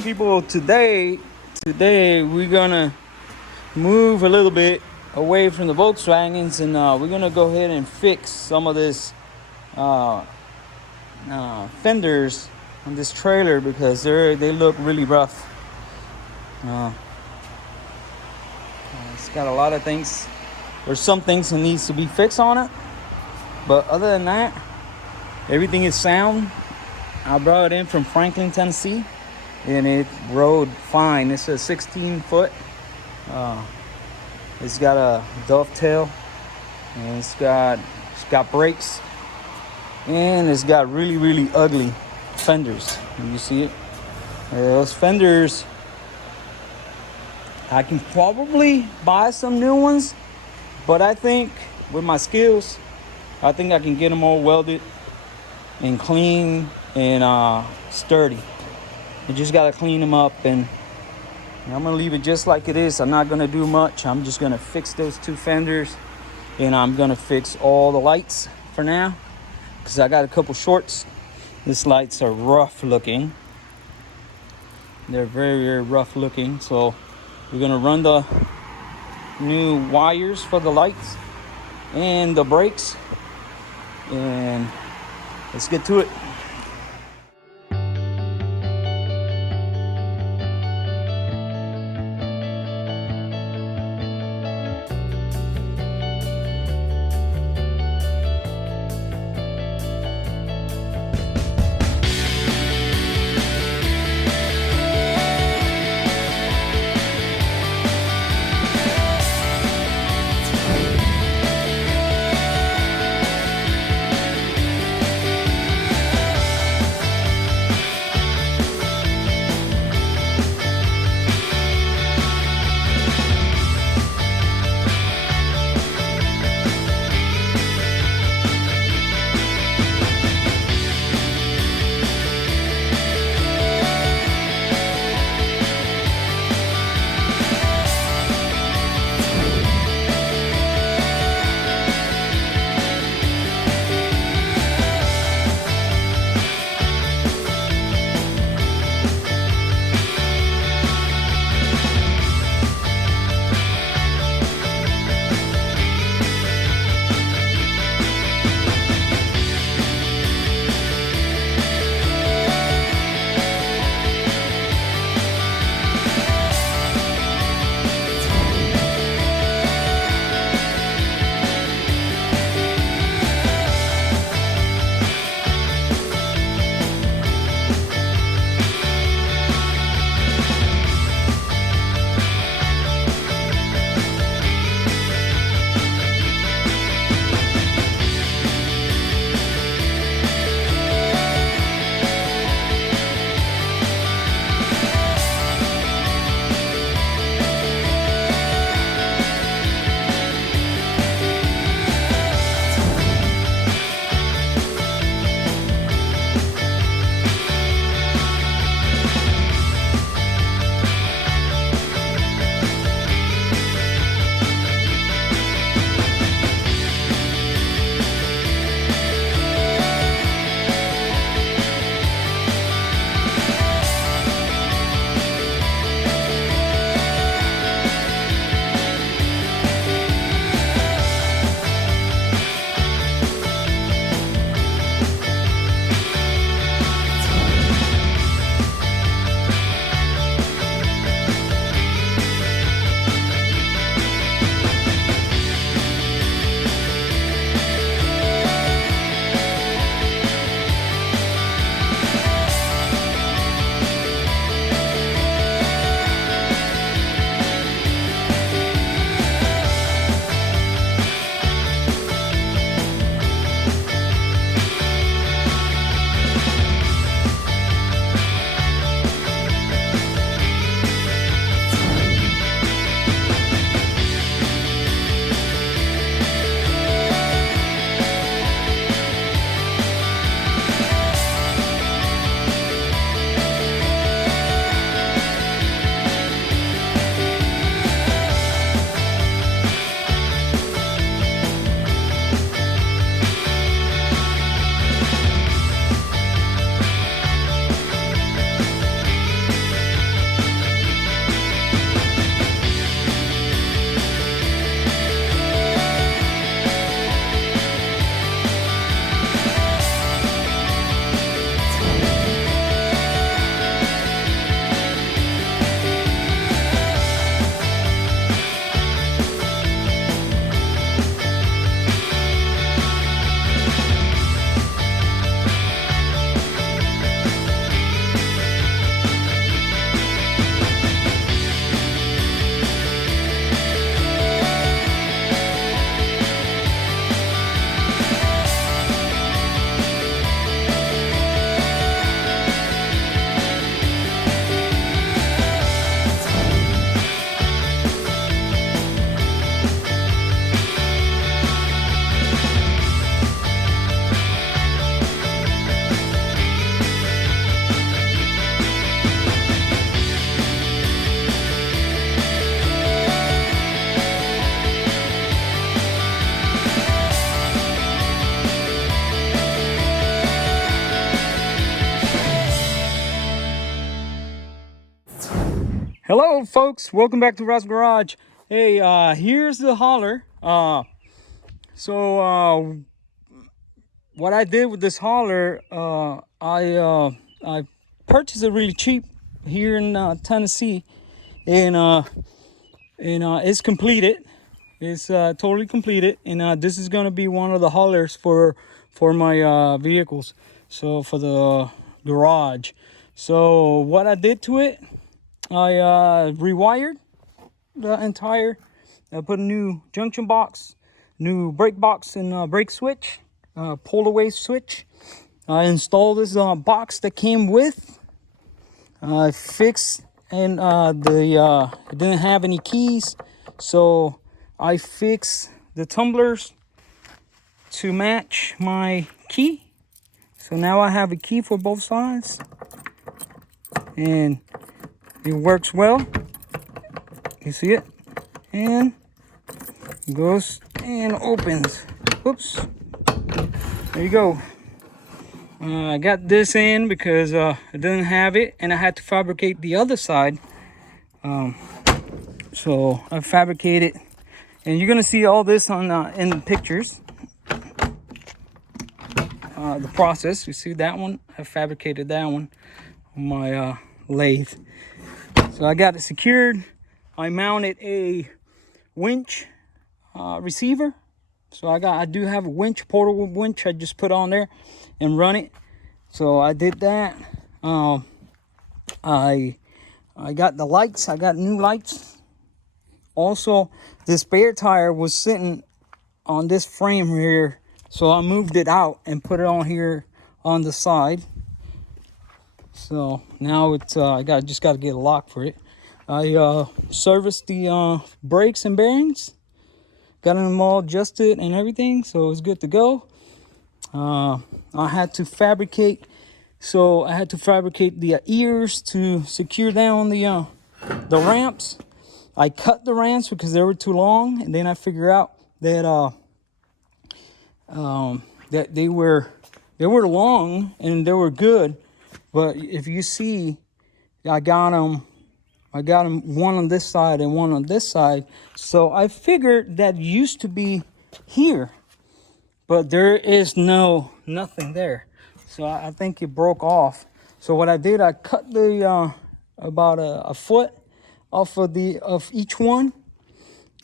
people, today we're gonna move a little bit away from the Volkswagens, and we're gonna go ahead and fix some of this fenders on this trailer because they look really rough. It's got a lot of things. There's some things that needs to be fixed on it, but other than that, everything is sound. I brought it in from Franklin, Tennessee, and it rode fine. It's a 16-foot. It's got a dovetail, and it's got brakes, and it's got really ugly fenders. You see it? Those fenders, I can probably buy some new ones, but I think with my skills, I think I can get them all welded and clean and sturdy. You just gotta clean them up, and I'm gonna leave it just like it is. I'm not gonna do much. I'm just gonna fix those two fenders, and I'm gonna fix all the lights for now because I got a couple shorts. These lights are rough looking. They're very rough looking, so we're gonna run the new wires for the lights and the brakes, and let's get to it. Hello folks, welcome back to Rod's Garage. Hey, here's the hauler. What I did with this hauler, I purchased it really cheap here in Tennessee, and it's completed. It's totally completed, and this is gonna be one of the haulers for my vehicles. So for the garage. So what I did to it, I rewired the entire. I put a new junction box, new brake box, and brake switch, pull away switch. I installed this box that came with. I fixed, and it didn't have any keys, so I fixed the tumblers to match my key. So now I have a key for both sides, and it works well. You see it? And it goes and opens. Oops. There you go. I got this in because I didn't have it, and I had to fabricate the other side. So I fabricated, and you're gonna see all this on in the pictures. The process. You see that one? I fabricated that one on my lathe. So I got it secured. I mounted a winch receiver. So I do have a winch, portable winch. I just put on there and run it. So I did that. I got the lights. I got new lights. Also, this spare tire was sitting on this frame here, so I moved it out and put it on here on the side. So now it's just got to get a lock for it. I serviced the brakes and bearings, got them all adjusted and everything, so it's good to go. I had to fabricate the ears to secure down the ramps. I cut the ramps because they were too long, and then I figured out that that they were long and they were good, but if you see, I got them one on this side and one on this side. So I figured that used to be here, but there is nothing there. So I think it broke off. So what I did, I cut the about a foot off of each one,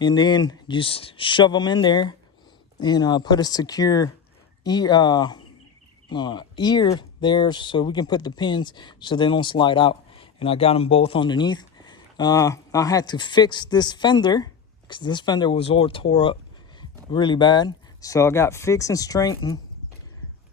and then just shove them in there, and put a secure ear there, so we can put the pins so they don't slide out. And I got them both underneath. I had to fix this fender because this fender was all tore up really bad. So I got fixed and straightened,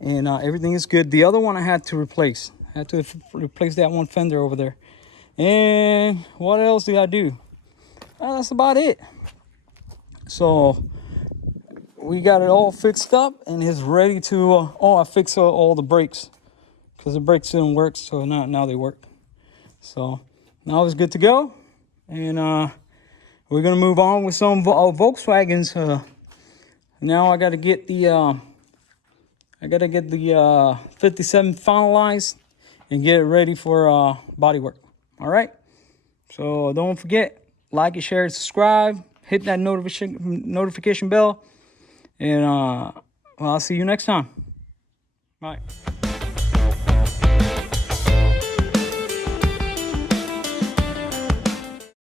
and everything is good. The other one I had to replace. I had to replace that one fender over there. And what else did I do? That's about it. So we got it all fixed up, and it's ready to. I fixed all the brakes because the brakes didn't work. So now they work. So now it's good to go, and we're gonna move on with some Volkswagens. Now I gotta get the 57 finalized and get it ready for body work. All right. So don't forget, like and share and subscribe. Hit that notification bell, and I'll see you next time. Bye.